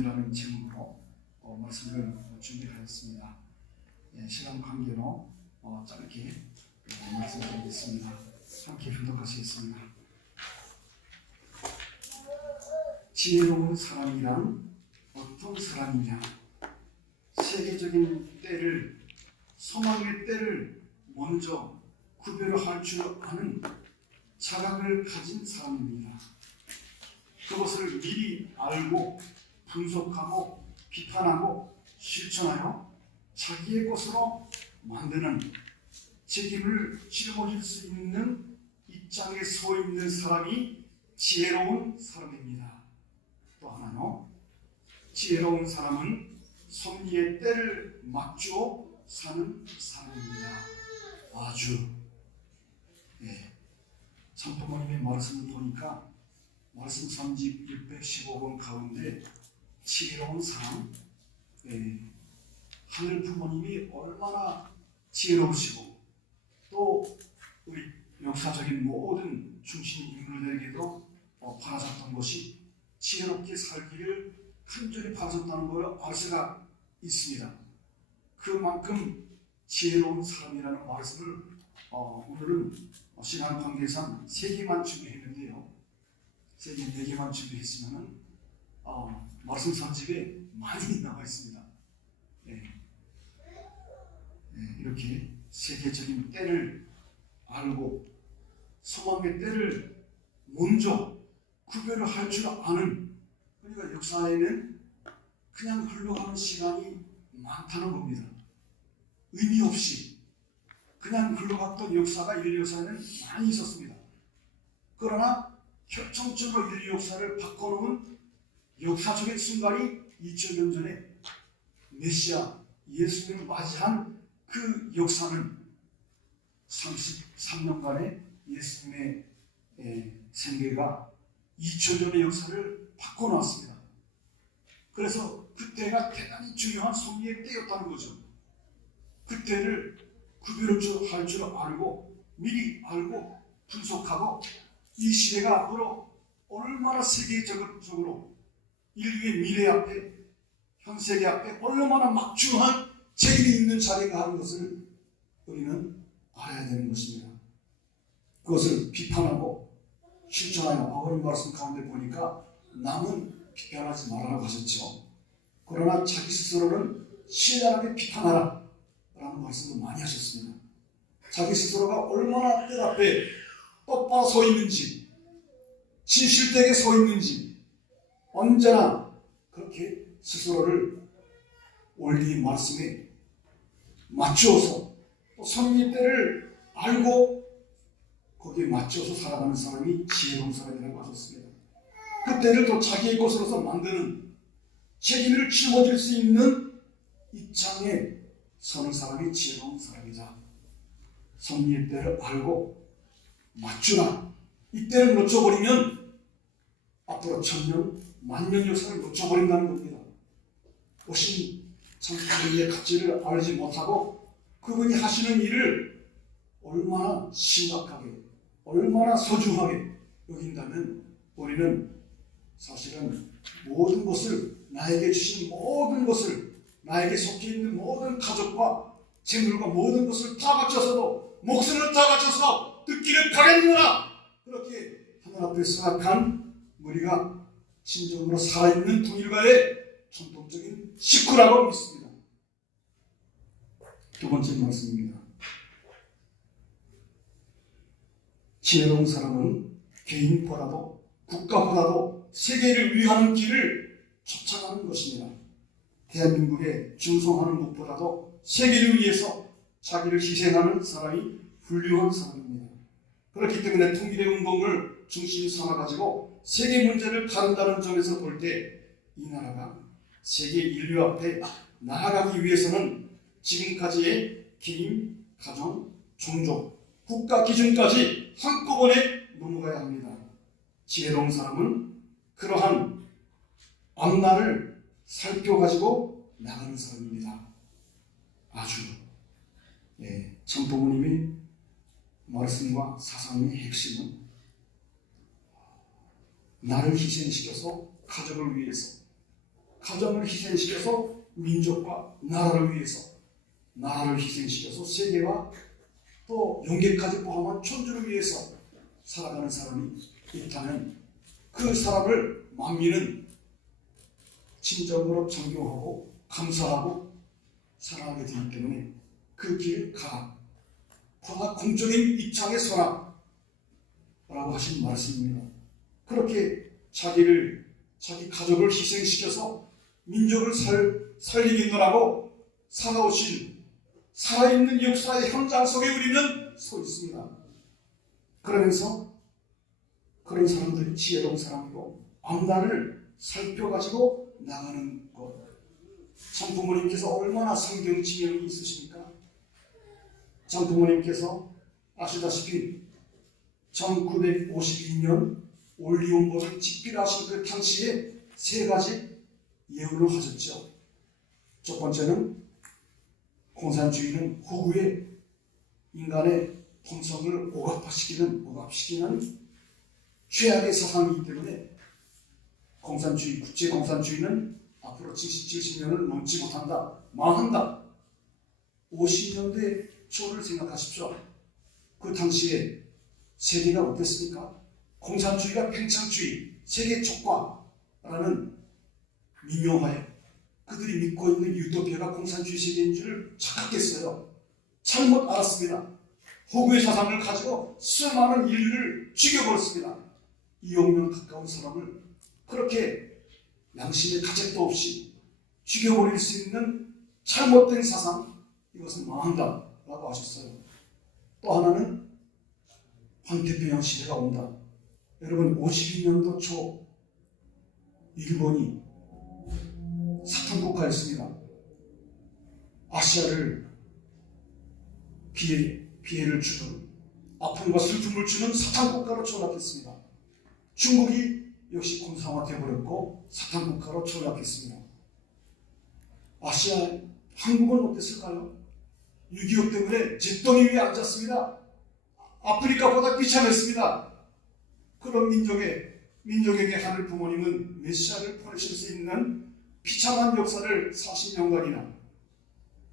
삶이라는 제목으로 말씀을 준비하였습니다. 시간 관계로 짧게 말씀드리겠습니다. 함께 교독하시겠습니다. 지혜로운 사람이란 어떤 사람이냐? 세계적인 때를, 소망의 때를 먼저 구별할 줄 아는 자각을 가진 사람입니다. 그것을 미리 알고 분석하고 비판하고 실천하여 자기의 것으로 만드는, 책임을 짊어질 수 있는 입장에 서 있는 사람이 지혜로운 사람입니다. 또 하나는 지혜로운 사람은 섭리의 때를 맞추어 사는 사람입니다. 아주 참부모님의 말씀을 보니까 말씀 3집 615번 가운데 지혜로운 사람, 하늘 부모님이 얼마나 지혜로우시고 또 우리 역사적인 모든 중심 인물들에게도 바라셨던 것이 지혜롭게 살기를 간절히 바라셨다는 걸 알 수가 있습니다. 그만큼 지혜로운 사람이라는 말씀을 오늘은 시간 관계상 3개만 준비했는데요. 4개만 준비했으면 말씀 3집에 많이 나와 있습니다. 이렇게 세계적인 때를 알고 소망의 때를 먼저 구별을 할 줄 아는, 그러니까 역사에는 그냥 흘러가는 시간이 많다는 겁니다. 의미 없이 그냥 흘러갔던 역사가 인류 역사에는 많이 있었습니다. 그러나 결정적으로 인류 역사를 바꿔놓은 역사적인 순간이 2000년 전에 메시아 예수님을 맞이한 그 역사는 33년간의 예수님의 생애가 2000년의 역사를 바꿔놨습니다. 그래서 그때가 대단히 중요한 섭리의 때였다는 거죠. 그때를 구별을 할 줄 알고 미리 알고 분석하고 이 시대가 앞으로 얼마나 세계적으로 인류의 미래 앞에, 현세계 앞에 얼마나 막중한 책임이 있는 자리가 하는 것을 우리는 알아야 되는 것입니다. 그것을 비판하고 실천하여 바울의 말씀 가운데 보니까 남은 비판하지 말아라고 하셨죠. 그러나 자기 스스로는 신랄하게 비판하라 라는 말씀도 많이 하셨습니다. 자기 스스로가 얼마나 뜻 앞에 똑바로 서 있는지, 진실되게 서 있는지 언제나 그렇게 스스로를 원리 말씀에 맞추어서 또 섭리의 때를 알고 거기에 맞춰서 살아가는 사람이 지혜로운 사람이라고 하셨습니다. 그 때를 또 자기의 것으로서 만드는, 책임을 짊어질 수 있는 입장에 서는 사람이 지혜로운 사람이다. 섭리의 때를 알고 맞추나 이 때를 놓쳐버리면 앞으로 1000년, 만년 역사를 놓쳐버린다는 겁니다. 오신 참하나님의 가치를 알지 못하고 그분이 하시는 일을 얼마나 심각하게, 얼마나 소중하게 여긴다면 우리는 사실은 모든 것을, 나에게 주신 모든 것을, 나에게 속해 있는 모든 가족과 재물과 모든 것을 다 바쳐서도 목숨을 다 바쳐서 듣기를 바라느라 그렇게 하늘 앞에 서약한 우리가 진정으로 살아있는 통일가의 전통적인 식구라고 믿습니다. 두 번째 말씀입니다. 지혜로운 사람은 개인보다도 국가보다도 세계를 위하는 길을 쫓아가는 것입니다. 대한민국에 충성하는 것보다도 세계를 위해서 자기를 희생하는 사람이 훌륭한 사람입니다. 그렇기 때문에 통일의 운동을 중심 삼아가지고 세계 문제를 다룬다는 점에서 볼 때 이 나라가 세계 인류 앞에 나아가기 위해서는 지금까지의 개인, 가정, 종족, 국가 기준까지 한꺼번에 넘어가야 합니다. 지혜로운 사람은 그러한 앞날을 살펴가지고 나가는 사람입니다. 아주 참부모님의 말씀과 사상의 핵심은 나를 희생시켜서 가족을 위해서, 가정을 희생시켜서 민족과 나라를 위해서, 나라를 희생시켜서 세계와 또 영계까지 포함한 천주를 위해서 살아가는 사람이 있다면 그 사람을 만민은 진정으로 존경하고 감사하고 사랑하게 되기 때문에 그 길을 가라. 보다 공적인 입장에 서라 라고 하신 말씀입니다. 그렇게 자기 가족을 희생시켜서 민족을 살리겠노라고 살아오신 살아있는 역사의 현장 속에 우리는 서 있습니다. 그러면서 그런 사람들이 지혜로운 사람이고 앞날을 살펴가지고 나가는 것. 참 부모님께서 얼마나 성경 지명이 있으십니까? 참 부모님께서 아시다시피 1952년 올리온법을 집필하신 그 당시에 세 가지 예언을 하셨죠. 첫 번째는 공산주의는 후후에 인간의 본성을 억압시키는 최악의 사상이기 때문에 국제 공산주의는 앞으로 70년을 넘지 못한다, 망한다. 50년대 초를 생각하십시오. 그 당시에 세계가 어땠습니까? 공산주의가 팽창주의, 세계 촉과라는 민요하에 그들이 믿고 있는 유토피아가 공산주의 세계인 줄을 착각했어요. 잘못 알았습니다. 호구의 사상을 가지고 수많은 인류를 죽여버렸습니다. 2억 명 가까운 사람을 그렇게 양심의 가책도 없이 죽여버릴 수 있는 잘못된 사상, 이것은 망한다 라고 하셨어요. 또 하나는 환태평양 시대가 온다. 여러분 52년도 초 일본이 사탄국가였습니다. 아시아를 피해를 주는, 아픔과 슬픔을 주는 사탄국가로 전락했습니다. 중국이 역시 공산화되어버렸고 사탄국가로 전락했습니다. 아시아, 한국은 어땠을까요? 6.25 때문에 잿더미 위에 앉았습니다. 아프리카보다 귀찮았습니다. 그런 민족에게 하늘 부모님은 메시아를 보내실 수 있는 비참한 역사를 40년간이나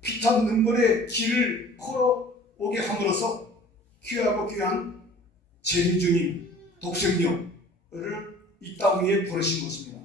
피탄 눈물의 길을 걸어오게 함으로써 귀하고 귀한 재림주님, 독생녀를 이 땅 위에 보내신 것입니다.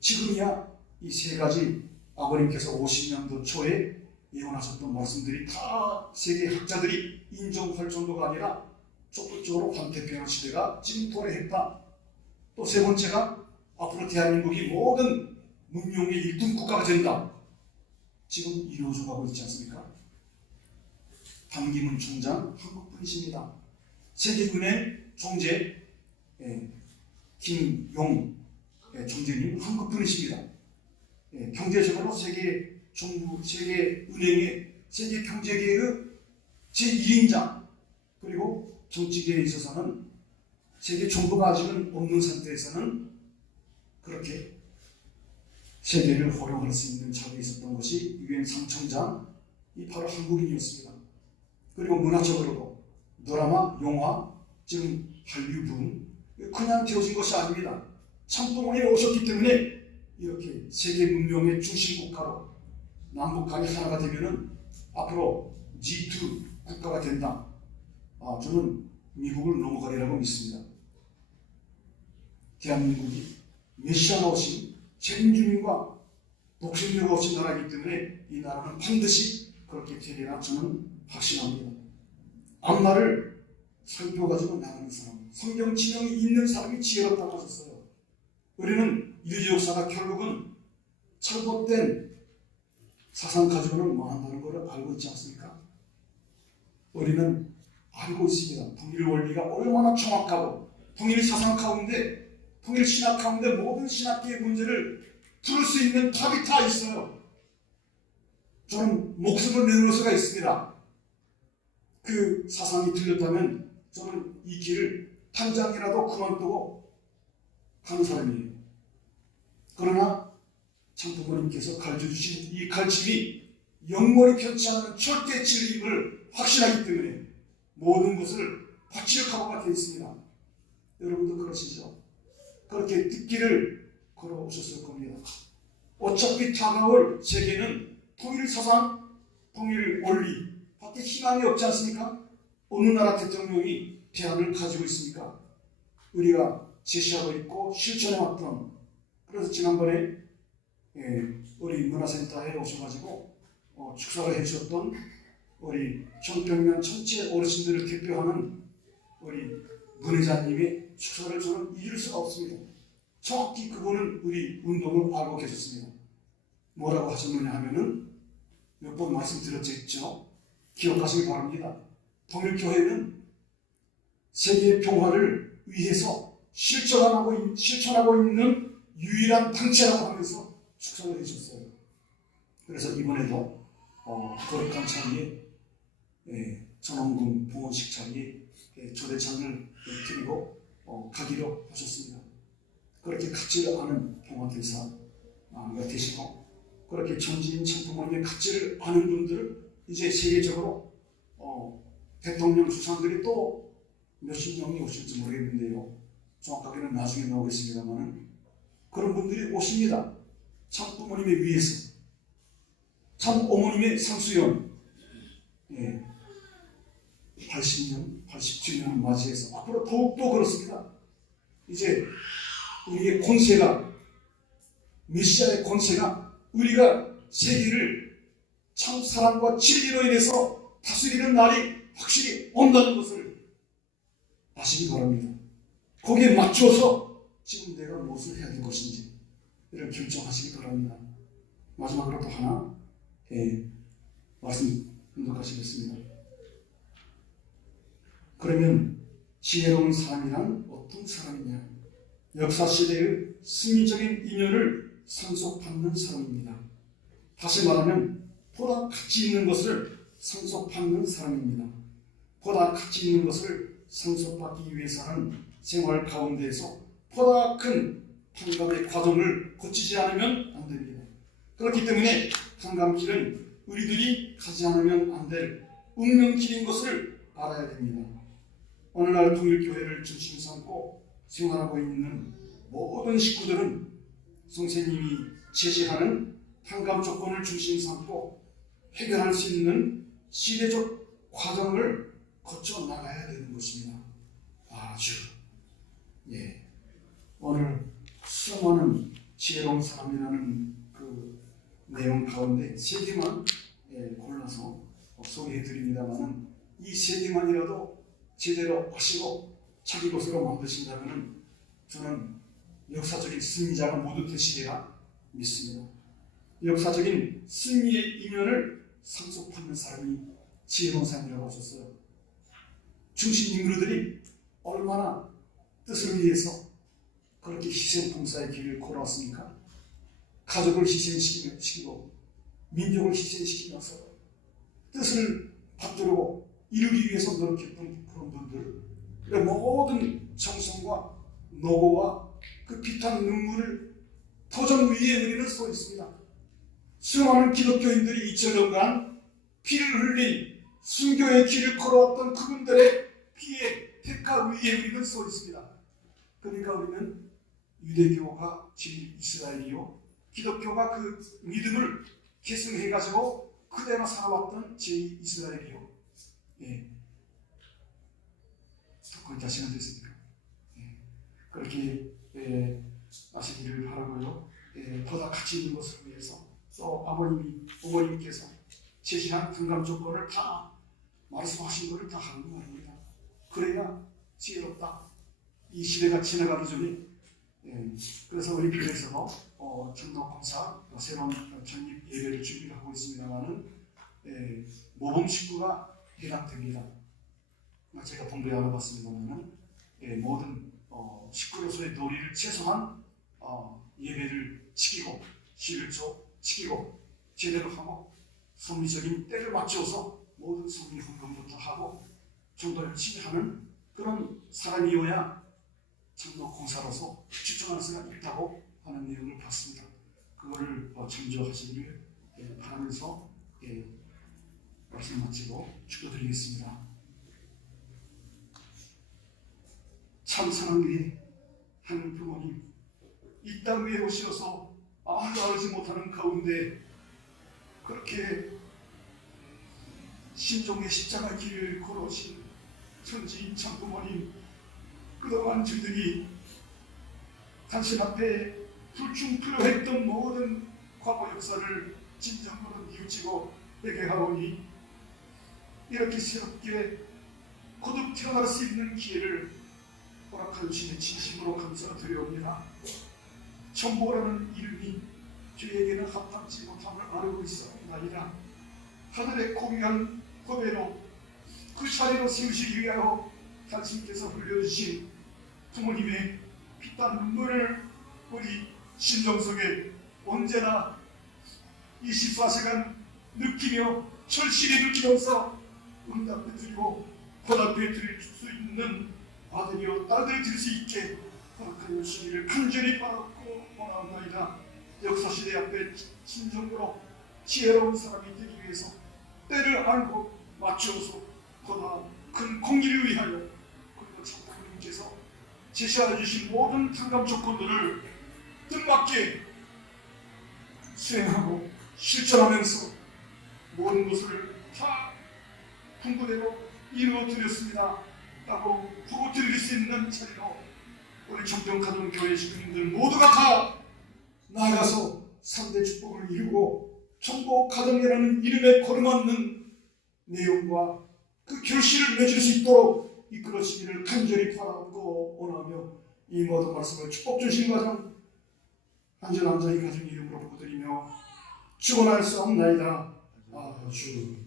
지금이야 이 세 가지 아버님께서 50년도 초에 예언하셨던 말씀들이 다 세계 학자들이 인정할 정도가 아니라 적극적으로 환태평양 시대가 지금 도래했다. 또 세 번째가 앞으로 대한민국이 모든 문명의 1등 국가가 된다. 지금 이루어져 가고 있지 않습니까? 반기문 총장 한국분이십니다. 세계은행 총재 김용 총재님 한국분이십니다. 경제적으로 세계 정부, 세계은행의 세계 경제계의 제1인자, 그리고 정치계에 있어서는 세계 정부가 아직은 없는 상태에서는 그렇게 세계를 호령할 수 있는 자리에 있었던 것이 유엔 상청장이 바로 한국인이었습니다. 그리고 문화적으로도 드라마, 영화, 지금 한류 붐, 그냥 되어진 것이 아닙니다. 참부모님이 오셨기 때문에 이렇게 세계 문명의 중심 국가로 남북 간이 하나가 되면은 앞으로 G2 국가가 된다. 저는 미국을 넘어가리라고 믿습니다. 대한민국이 메시아가 오신 재림주님과 독생녀가 오신 나라이기 때문에 이 나라는 반드시 그렇게 되리라 저는 확신합니다. 앞날을 살펴가지고 나가는 사람, 성경 지명이 있는 사람이 지혜롭다고 하셨어요. 우리는 인류 역사가 결국은 잘못된 사상 가지고는 망한다는 것을 알고 있지 않습니까? 우리는 알고 있습니다. 통일 원리가 얼마나 정확하고 통일 사상 가운데, 통일 신학 가운데 모든 신학계의 문제를 풀 수 있는 답이 다 있어요. 저는 목숨을 내놓을 수가 있습니다. 그 사상이 틀렸다면 저는 이 길을 당장이라도 그만두고 가는 사람이에요. 그러나 참 부모님께서 가르쳐주신 이 가르침이 영원히 편치 않는 절대 진리임을 확신하기 때문에 모든 것을 바치려 각오가 되어 있습니다. 여러분도 그러시죠? 그렇게 뜻길을 걸어오셨을 겁니다. 어차피 다가올 세계는 통일 사상, 통일 원리 밖에 희망이 없지 않습니까? 어느 나라 대통령이 대안을 가지고 있습니까? 우리가 제시하고 있고 실천해왔던, 그래서 지난번에 우리 문화센터에 오셔가지고 축사를 해주셨던 우리 청평면 전체 어르신들을 대표하는 우리 문회자님의 축사를 저는 잊을 수가 없습니다. 정확히 그분은 우리 운동을 알고 계셨습니다. 뭐라고 하셨느냐 하면은 몇 번 말씀드렸죠. 기억하시기 바랍니다. 통일교회는 세계의 평화를 위해서 실천하고 있는 유일한 단체라고 하면서 축사를 해주셨어요. 그래서 이번에도 거룩한 자리에 전원군 봉헌식 자리에 초대장을 드리고 가기로 하셨습니다. 그렇게 가치를 아는 봉헌대사가 되시고, 그렇게 전지인 참부모님의 가치를 아는 분들을 이제 세계적으로 대통령 수상들이 또 몇십 명이 오실지 모르겠는데요. 정확하게는 나중에 나오겠습니다만 그런 분들이 오십니다. 참부모님에 위해서. 참어머님의 상수연 80년, 80주년을 맞이해서 앞으로 더욱더 그렇습니다. 이제 우리의 권세가, 메시아의 권세가 우리가 세계를 참 사랑과 진리로 인해서 다스리는 날이 확실히 온다는 것을 아시기 바랍니다. 거기에 맞춰서 지금 내가 무엇을 해야 될 것인지 이를 결정하시기 바랍니다. 마지막으로 또 하나 말씀 분석하시겠습니다. 그러면 지혜로운 사람이란 어떤 사람이냐? 역사시대의 승리적인 인연을 상속받는 사람입니다. 다시 말하면 보다 가치 있는 것을 상속받는 사람입니다. 보다 가치 있는 것을 상속받기 위해서는 생활 가운데에서 보다 큰 탕감의 과정을 거치지 않으면 안 됩니다. 그렇기 때문에 탕감길은 우리들이 가지 않으면 안 될 운명길인 것을 알아야 됩니다. 어느 날 통일교회를 중심 삼고 생활하고 있는 모든 식구들은 선생님이 제시하는 탕감 조건을 중심 삼고 해결할 수 있는 시대적 과정을 거쳐 나가야 되는 것입니다. 아주 오늘 수많은 지혜로운 사람이라는 그 내용 가운데 세 개만 골라서 소개해 드립니다만, 이 세 개만이라도 제대로 하시고 자기 것으로 만드신다면 저는 역사적인 승리자가 모두 되시리라 믿습니다. 역사적인 승리의 인연을 상속받는 사람이 지혜로운 사람이라고 하셨어요. 중심 인물들이 얼마나 뜻을 위해서 그렇게 희생 봉사의 길을 걸어왔습니까? 가족을 희생시키고 민족을 희생시키면서 뜻을 받들고 이루기 위해서 노력했던 그런 분들, 모든 정성과 노고와 그 피탄 눈물을 터전 위에 우리는 써 있습니다. 수많은 기독교인들이 2000년간 피를 흘린 순교의 길을 걸어왔던 그분들의 피의 대가 위에 우리는 써 있습니다. 그러니까 우리는 유대교가 제1이스라엘이요, 기독교가 그 믿음을 계승해가지고 그대로 살아왔던 제2이스라엘이요. 거의 다 시간 됐습니까? 그렇게 하시기를 바라고요. 보다 가치 있는 것을 위해서 또 어머님께서 제시한 탕감 조건을 다 말씀하신 것을 다 하는 말입니다. 그래야 지혜롭다. 이 시대가 지나가기 전에 그래서 우리 교회에서도 전도봉사 새로운 창립 예배를 준비하고 있습니다만은 모범 식구가 해당됩니다. 제가 본부에 알아봤습니다만은 모든 식구로서의 도리를 최소한 예배를 지키고 11조 지키고 제대로 하고 섭리적인 때를 맞춰서 모든 섭리 헌금부터 하고 좀 더 열심히 하는 그런 사람이어야 전도 공사로서 추천할 수가 있다고 하는 내용을 봤습니다. 그거를 참조하시기를 바라면서 말씀 마치고 축도드리겠습니다. 참 사랑의 하나님 부모님, 이 땅 위에 오셔서 알지 못하는 가운데 그렇게 신종의 십자가 길을 걸어오신 천지인 장부모님, 그동안 저희들이 당신 앞에 불충불허했던 모든 과거 역사를 진정으로 뉘우치고 회개하오니 이렇게 새롭게 거듭 태어날 수 있는 기회를 허락하여 주시니 진심으로 감사드리옵니다. 천보라는 이름이 저에게는 합당치 못함을 알고 있사옵나이다. 하늘의 고귀한 법회로 그 자리로 세우시기 위하여 당신께서 흘려주신 부모님의 피땀 눈물을 우리 심정 속에 언제나 24시간 느끼며 절실히 느끼면서 응답해드리고 보답해드릴 수 있는 아들이요 딸들 될 수 있게 허락하여 주시기를 간절히 바라고 원하옵나이다. 역사시대 앞에 진정으로 지혜로운 사람이 되기 위해서 때를 알고 맞추어서 보다 큰 공의를 위하여 그리고 장로님께서 제시해 주신 모든 탕감 조건들을 뜻맞게 수행하고 실천하면서 모든 것을 다 분부대로 이루어드렸습니다 라고 보고드릴 수 있는 자리로 우리 정평가정교회 주민들 모두가 다 나아가서 3대 축복을 이루고 정복가정이라는 이름에 걸어맞는 내용과 그 결실을 맺을 수 있도록 이끌어주시기를 간절히 바라고 원하며 이 모든 말씀을 축복 주신 가정 한전한전히 가정 이름으로 보고드리며 축원할 수 없나이다. 아주